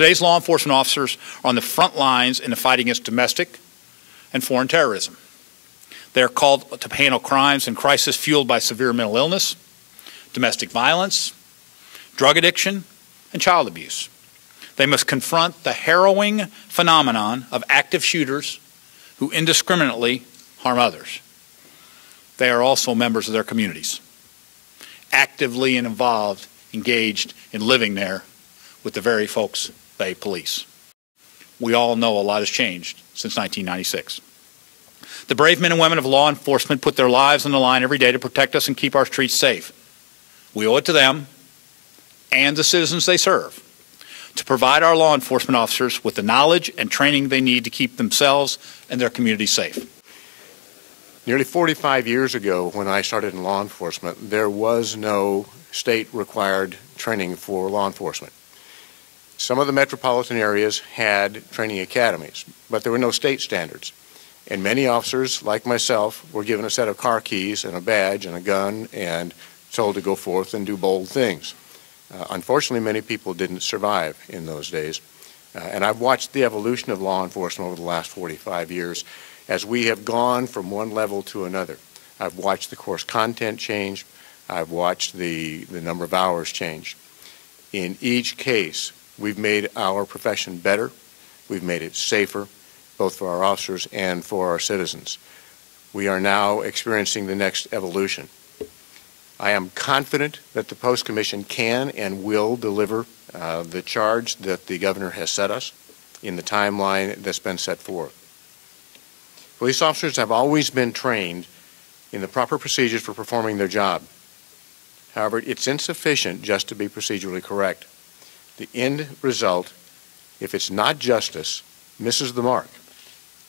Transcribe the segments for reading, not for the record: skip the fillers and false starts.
Today's law enforcement officers are on the front lines in the fight against domestic and foreign terrorism. They are called to handle crimes and crisis fueled by severe mental illness, domestic violence, drug addiction, and child abuse. They must confront the harrowing phenomenon of active shooters who indiscriminately harm others. They are also members of their communities, actively and involved, engaged in living there with the very folks they police. We all know a lot has changed since 1996. The brave men and women of law enforcement put their lives on the line every day to protect us and keep our streets safe. We owe it to them and the citizens they serve to provide our law enforcement officers with the knowledge and training they need to keep themselves and their communities safe. Nearly 45 years ago, when I started in law enforcement, there was no state-required training for law enforcement. Some of the metropolitan areas had training academies, but there were no state standards. And many officers, like myself, were given a set of car keys and a badge and a gun and told to go forth and do bold things. Unfortunately, many people didn't survive in those days. And I've watched the evolution of law enforcement over the last 45 years as we have gone from one level to another. I've watched the course content change. I've watched the number of hours change. In each case, we've made our profession better. We've made it safer, both for our officers and for our citizens. We are now experiencing the next evolution. I am confident that the Post Commission can and will deliver the charge that the governor has set us in the timeline that's been set forth. Police officers have always been trained in the proper procedures for performing their job. However, it's insufficient just to be procedurally correct. The end result, if it's not justice, misses the mark,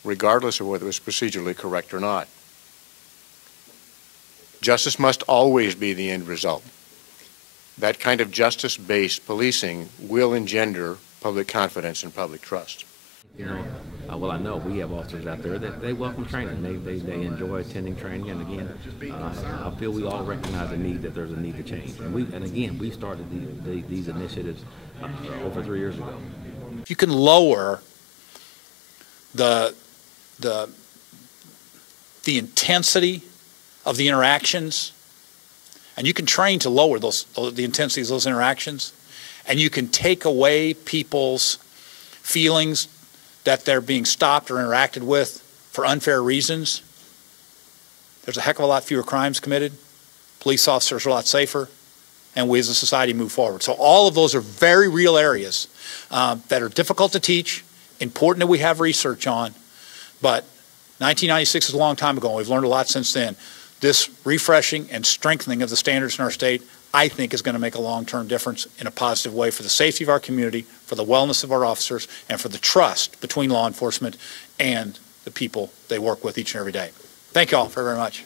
regardless of whether it's procedurally correct or not. Justice must always be the end result. That kind of justice-based policing will engender public confidence and public trust. You know, well, I know we have officers out there that they welcome training. They enjoy attending training, and again, I feel we all recognize the need that there's a need to change. And again, we started these initiatives over 3 years ago. You can lower the intensity of the interactions, and you can train to lower the intensity of those interactions, and you can take away people's feelings that they're being stopped or interacted with for unfair reasons. There's a heck of a lot fewer crimes committed, police officers are a lot safer, and we as a society move forward. So all of those are very real areas that are difficult to teach, important that we have research on, but 1996 is a long time ago, and we've learned a lot since then. This refreshing and strengthening of the standards in our state, I think, is going to make a long-term difference in a positive way for the safety of our community, for the wellness of our officers, and for the trust between law enforcement and the people they work with each and every day. Thank you all very, very much.